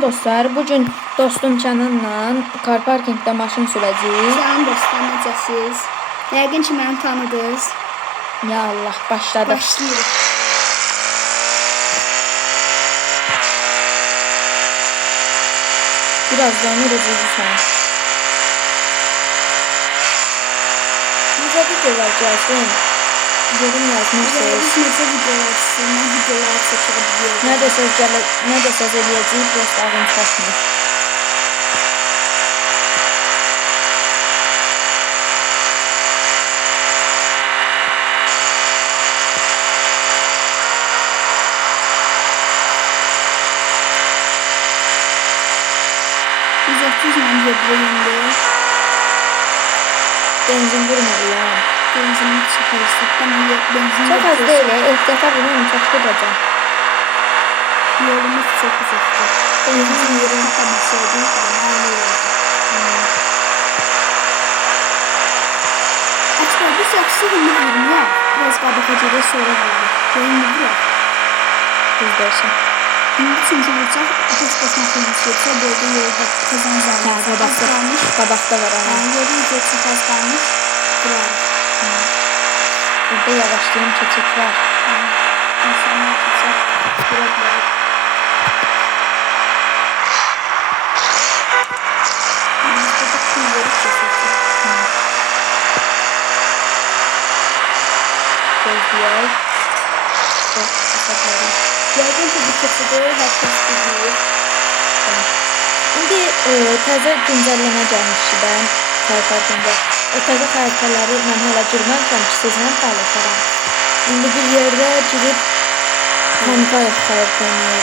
Salam dostlar. Bugün dostum Kənanla car parkingdə maşın sürəcəyik. Salam dostlar, necəsiz? Yəqin ki, məni tanıdınız. Ya Allah, başladıq. Başlayırıq. Birazdan üzülürsən. Necə videolar gəlsin? Yorum yazmışsınız. Biz necə videolar istəyir, mən videolar çəkirəm. Nə desəz eləyəcəyik, dost ağım çatmır. Biz 30 ilə gedəyində Benzin vurmalıyam. benzinini çıxarırsak, benzin Çox az deyil, ehtiyata bunun çox gedəcəm. Yolumuz çox uzaqdır. Benzin yerini tapabilsəydik, Açıqlar, biz yaxşı hünnü vurmuyor. Biraz qabağa gedək, sonra vurur. Yolunu vurur. Düz deyirsən. Şimdi çünkü vuracaq, boş-boş maşınımız yoksa böyle yolda kazanacağımız. Az qalmış. Qabaqda var ama. Yolu üzrə çox az qalmış. Buraya. Burada yavaşlayan keçid var. İnsanlar keçək. Buraya. Biz burada kuyuları keçəcək. Gözləyək. Çok hesaplarım. Yəqin ki, bu keçidi hər kəs bilir. İndi təzə güncəlləmə gəlmişdi mən car parkingdə. O təzə xəritələri mən hələ girməmişəm ki, sizlə paylaşaram. İndi bir yerdə girib tanıyaq xəritəni.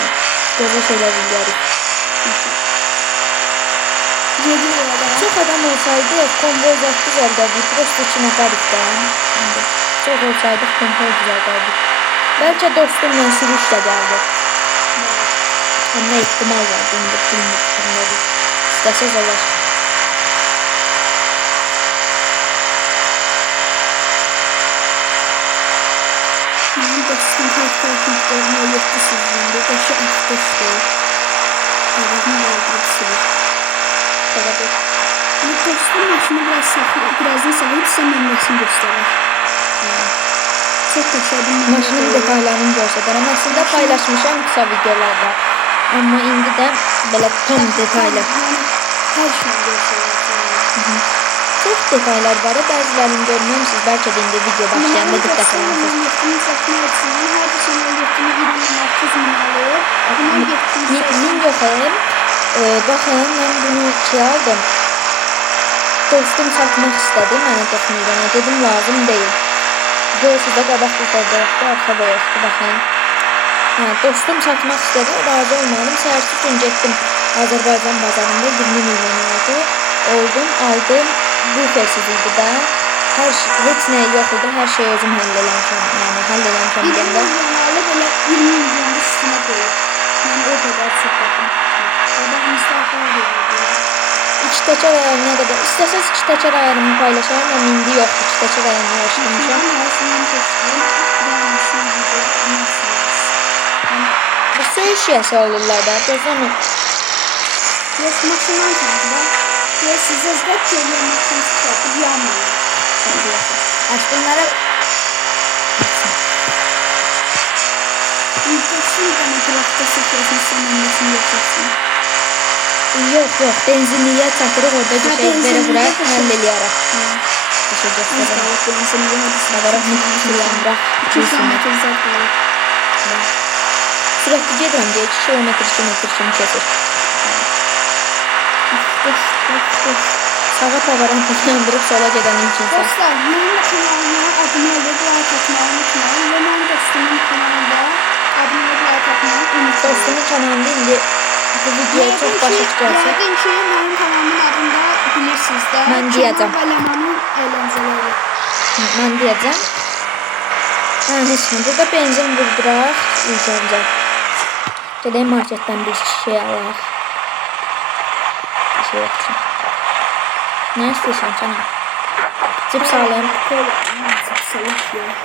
Gözə şeylər eləyərik. Çox adam olsaydı, konvoy zət düzəldərdik. Prosto 2 nəfərik də. Çox olsaydı, konvoy düzəldərdik. Bəlkə dostumla sürüş də gəldi. Amma ehtimal var, bilmirəm. İstəsəz olar. Mənim dostum parkinglərini 7 sizliyində, 5-i 65-dir. Qabağını qaldırıb sürür. Səbəbi. Dostum maşını birazdan saxlayıb sizə məmləsini göstərir. Çok təşəkkür Maşının detallarını göstərəm. Əslində paylaşmışam kısa videolarda. Amma indi də belə tam detallı. Hər şeyi göstərir. Çox detallar var. Bəzilərini görməmisiniz. Bəlkə də indi video başlayanda diqqət eləmisiniz. Min yoxum. Baxın, mən bunu aldım. Dostum satmaq istədi. Mənə toxunuyla. Dedim lazım deyil. Görürsünüz də qabaq yuxarıda yoxdur, arxa da yoxdur, baxın. Dostum satmaq istədi, razı olmadım. Səhərsi gün getdim Azərbaycan bazarında 20 milyon oldum, aldım. Bu fərsiz idi də. Heç nə yox idi, hər şeyi özüm həll eləmişəm. Yəni, həll eləmişəm deyəndə. 20 milyonlarla belə 20 milyonu üstünə qoyub. Yəni, o qədər çox baxım. Qabağımızda axar verildi. 2 təkər ayarına qədər. İstəsəz 2 təkər ayarımı paylaşarım, amma indi yoxdur. 2 təkər ayarını yaşamışam. Bu söyüş yəsi olurlar da. Gözdən o. Yox, maşından çaldı da. Yox, sizə zət geliyor maşın çıxartıb yanmıyor. Bunlara Şimdi bana qıraqda sıxıyorsun, sən məmləsini yoxsarsın. Yox, benzinliyə çatırıq, orada düşək, verə həll eləyərək. Düşək göstərək. Benzinliyə hadi Qalaraq mutlulandıraq. 2 kilometr zət qalır. Sürətli gedirəm deyə 2 kilometr kimi keçir. Boş. Sağa pavaran yandırıb sola gedən ilk insan. Dostlar, mənim kanalıma abunə olub, like atmayı unutmayın. Və mənim dostumun kanalında abunə olub, like atmayı unutmayın. Dostumun kanalında indi bu videoya çox başa çıxacaq. Yəqin ki, mənim kanalımın adında bilirsiniz də. Mən deyəcəm. Kənan və Ləmanın əyləncələri. Mən deyəcəm. Heç nə. Burada benzin vurduraq ilk öncə. Gedək marketdən bir şey alaq. Bir şey yoxdur. Nə istəyirsən sənə? Cips alayım. Cips alayım.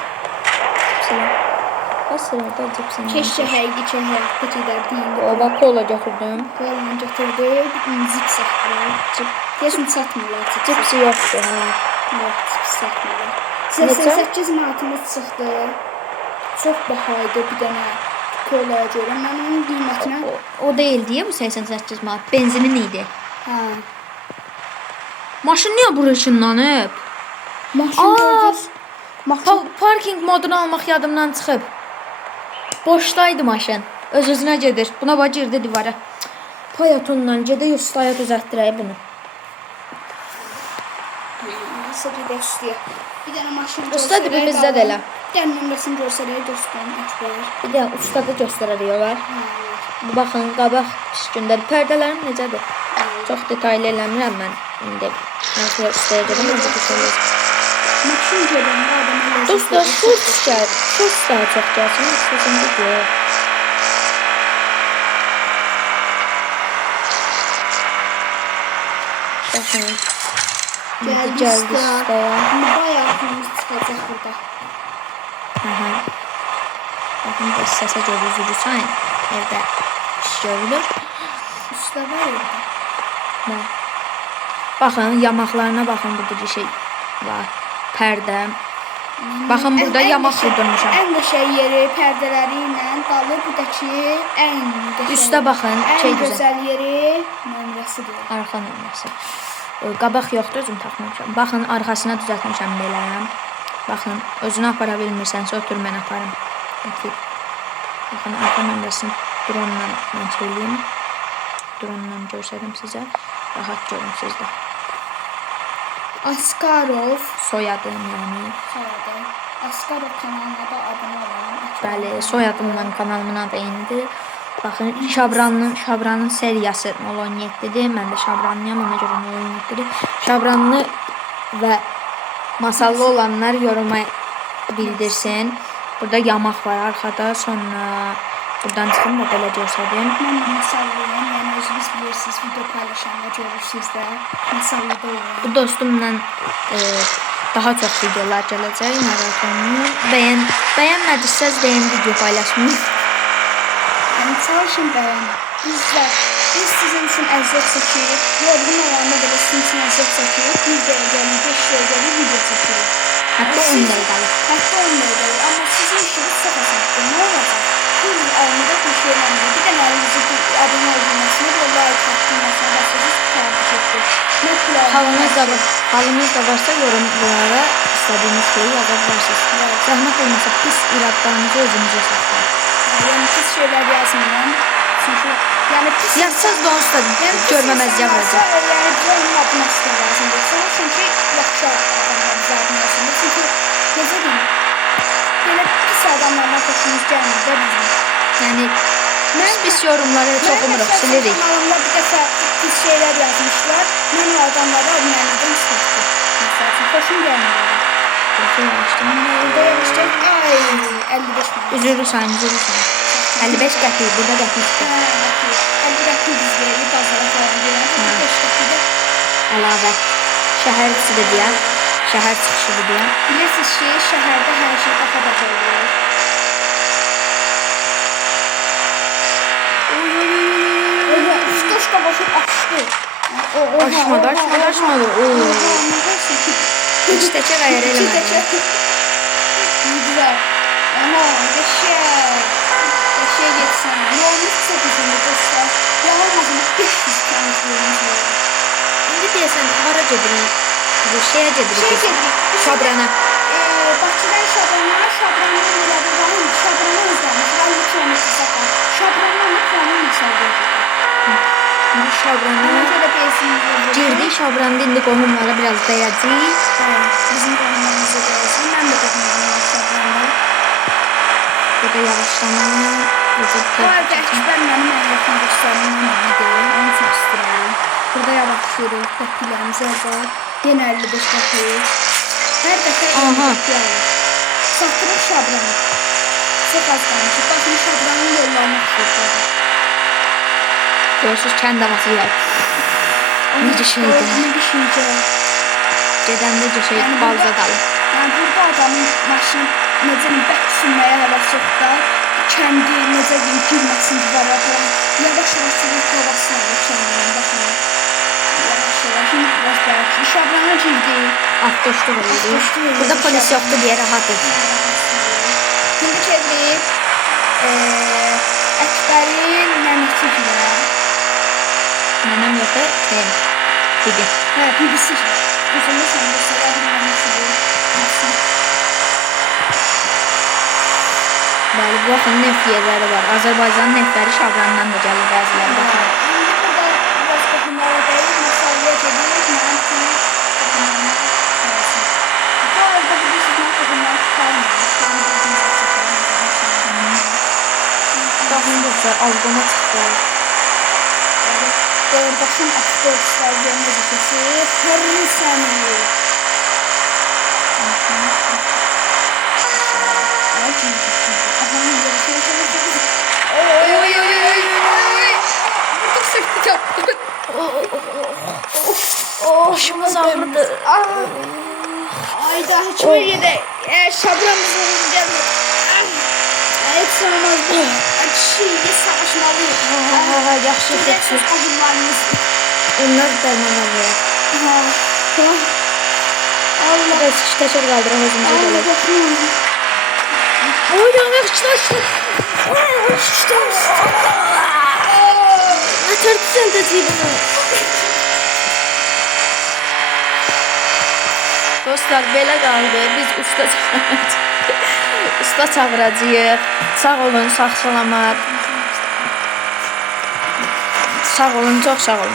Sırada cipsim. Keşke həqiqi həyatda gedərdi indi. O bak kola götürdüm. Kolanı götürdü. Zip satdılar. Deyəsən satmırlar. Cipsi yoktu ha. Yox, zip satmırlar. Neçə? 88 manatımız çıxdı. Çox bahaydı bir dənə kolaya görə. Mən onun qiymətinə... O değil diye bu 88 manat. Benzinin idi. Hə. Maşın niye buraya ışınlanıb? Maşın Aa! gördünüz. Maşın... Parking modunu almaq yadımdan çıxıb. Boşdaydı maşın. Öz-özünə gedir. Buna bax girdi divara. Payatonla gedə ustaya düzəltdirək bunu. Nasıl gedək üstüyə? Bir dənə maşın Usta dibimizdə də elə. Bir dənə nömrəsini göstərək dostum. Əkbər. Bir də ustada göstərəriyorlar. Bu baxın, qabaq pis gündədir. Pərdələrim necədir? Çox detaylı eləmirəm mən indi. Artıq ustaya gedim, öncə düşürüz. Maşın gedəndə adama Dostlar, şort daha çox gəlsin. Sözümdə deyil. Baxın. Gəldi ustaya. Bayağı pulumuz çıxacaq burada. Aha. Bakın bu səsə görürüz sayın. Evdə iş görülür. Usta var orada. Nə? Baxın, yamaqlarına baxın, burada bir şey var. Pərdə. Baxın, burada yamaq vurdurmuşam. Ən qəşəng yeri pərdələri ilə dalı buradakı ən qəşəng. Üstə baxın, şey ən gözəl. gözəl yeri nömrəsidir. Arxa nömrəsi. Qabaq yoxdur, özüm taxmamışam. Baxın, arxasına düzəltmişəm belə. Baxın, özünü apara bilmirsənsə otur, mən aparım. Baxın, arxa nömrəsini drone-la mən söyləyim. Drone-la göstərim sizə. Rahat görün sizdə. Askarov Soyadım yəni. soyadı. Askarov kanalına da abunə olun. Bəli, soyadımla kanalımın adı eynidir. Baxın, Şabranın seriyası 017-dir. Mən də Şabranlıyam, ona görə 017-dir. Şabranlı və masallı olanlar yoruma bildirsin. Burada yamaq var arxada, sonra buradan çıxım da belə göstərdim. Mən masallıyım, yəni özünüz bilirsiniz, video paylaşanda görürsünüz də. Masallıda olun. Bu dostumla daha çox videolar gələcək, narahat olmayın. Bəyənmədirsəz deyin, video paylaşmayın. Yəni çalışın bəyənin. Biz sizin üçün əziyyət çəkirik. Yorğun olanda belə sizin üçün əziyyət çəkirik. 1 dəqiqəlik, 5 dəqiqəlik video çəkirik. Hətta 10 dəqiqəlik. Hətta 10 dəqiqəlik. Amma sizin işiniz çox asandır. Nə olacaq? Siz almada bir şey eləmir. Bir dənə əlinizi abunə olmasına, bir like atılmasına basacağız. Tərtib etdik. Nə plan? Halınız da varsa yorumlara istədiyiniz şeyi yaza bilərsiniz. Zəhmət olmasa pis iradlarınızı özünüzə saxlayın. Yəni pis şeylər yazmayın. Çünki yəni pis Yazsaz da onsuz da görməməzcə vuracaq. Yəni bizə onun adını istəyir lazımdır. Çünki yaxşı adamlar bizə adını yazılır. Çünki necə deyim? Belə pis adamlarla xoşumuz gəlmir də bizim. Yəni pis yorumları çox umuruq, silirik. Kanalımda bir dəfə pis şeylər yazmışlar. Mən o adamları abunəlikdən çıxartdım. Məsəl üçün xoşum gəlmir. Gözü yavaşdır. Orada yavaşca ay 55 manat. Üzürlü sayın. 55 qəpik, burada qəpik çıxır. Əldə qəpik biz veririk bazara falan deyirəm. 5 qəpikdə Əlavə. Şəhər içidir deyən. Şəhər çıxışıdır deyən. bilirsiniz ki, şəhərdə hər şey daha baha olur. Stoşka başı açdı. Açmadı. İçdəki qayarı eləmədi. Güzel. Aha, qəşəng. Qəşəng getsən. Ne olmuşsa bizim dostlar. Yalnızca 500 tane vermiş olur. İndi deyəsən, hara gedirik? Bu şeyə gedirik. Şabrana. Bakıdan Şabrana, Şabrandan belə bir var. Şabrana özləmiş. 50 kilometr uzaqda. Şabrandan da planın misal verir. Şabrana. Şöyle beziyim. Girdik Şabranda, indi qohumlara biraz dəyəcəyik. Bizim qohumlarımıza deyilsin. Mən də qohumlarım var Şabranda. Burada yavaşlamanı. Bu arada Əkbər mənim ən yaxın dostlarımdan biridir. Onu çox istəyirəm. Burada yavaşlayırıq, qəpiklərimizi yazaq. Yenə 55 qəpik. Hər dəfə Aha. Satırıq Şabranı. Çox az qalmışıq. Baxın Şabranın yollarını xüsusidir. Görürsünüz, kənd havası yer. Necə şeydir. Necə şeydir. Gedəndə şey balza dalır. Yəni burada adamın maşını necə deyim, bək sürməyə həvəs yoxdur. Kəndi necə deyim, girməsin divara falan. Yavaş-yavaş sürüb havasını alır kəndinin baxın. Yavaş-yavaş, şimdi biraz belki. Şabrana girdi. Avtoşdu Avtoşdu verir. verir, Burada polis Şabrana. yoktu diye rahatız. Şimdi çevirib Əkbərin nənəsi gilə. Nenem yok da tem. Bibi. Hə, bibisi. Uzunlu səndə bir nənəsidir. Nasıl? Bəli, bu baxın neft yerləri var. Azərbaycanın neftləri Şabrandan da gəlir bəziləri baxın. İndi burada biraz toxunmalı deyil, məsələyə gedir, mənim üçün toxunmalı olsun. Bu arada bilirsiniz, mən toxunmalı tutarmıyorum. Şu an gözünüzə çəkərəm. Baxın dostlar, alboma çıxdı. Başım aktor sergiye zekisi Harun Sani. Başımız ağrıdı. Ay daha hiç böyle de şabramızı vuracağım. Hiç sanmaz bu. Çiğde savaşmalıyız. Yaxşı Şurada getsin. çok oyunlarımız. Onlar dərman alıyor. Allah. Biraz teşekkür qaldır, özümüzə Allah gələk. bakın. Oy, yaxşılaşdı. Nətər düzəldəcəyik bunu? Dostlar, belə qaldı. Biz usta çağıracağıq. Usta çağıracağıq. Sağ olun, sağ salamat. Sağ olun, çox sağ olun.